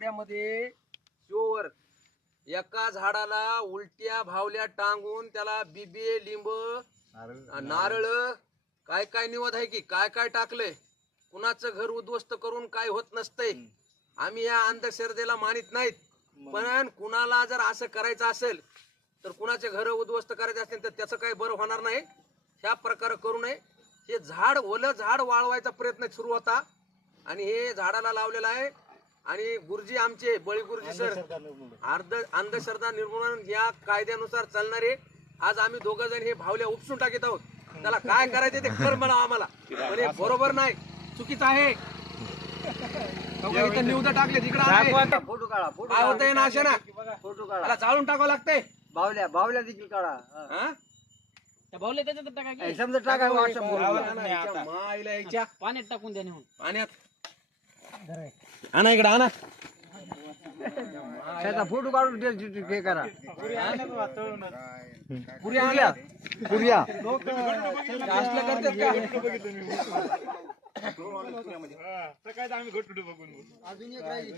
बोर्ड्यामध्ये शोवर. एका झाडाला उलट्या भावल्या टांगून त्याला बिबे लिंब नारळ. काय काय निवड आहे की? काय काय टाकलंय? कुणाचं घर उद्ध्वस्त करून काय होत नसतंय? आम्ही या अंधश्रद्धेला मानित नाहीत. पण कुणाला जर असं करायचं असेल तर कुणाचे घर उद्ध्वस्त करायचे असेल तर त्याचं काही बरं होणार नाही. ह्या प्रकारे करू नये. हे झाड ओलं झाड वाळवायचा प्रयत्न सुरू होता. आणि हे झाडाला लावलेलं आहे. आणि गुरुजी आमचे बळी गुरुजी सर अर्ध अंधश्रद्धा निर्मूलन या कायद्यानुसार चालणारे आज आम्ही दोघ जण हे भावल्या उपसून टाकीत आहोत. त्याला काय करायचे ते कर म्हणा आम्हाला. पण हे बरोबर नाही. चुकीचं आहे. बघा, इथं निवड टाकले तिकडे फोटो काढा फोटो काय होतंय ना अशा ना फोटो काढा. त्याला चालून टाकावं लागतंय. बावल्या बावल्या देखील काढा? भाऊले त्याच्यात टाका की. समजा टाका माईला याच्या पाण्यात टाकून द्या पाण्यात. आणा इकडे आणा. त्याचा फोटो काढून दे- हे करा. पुरी आणल्या पुऱ्या. असलं करतात का? अजून एक राहिली.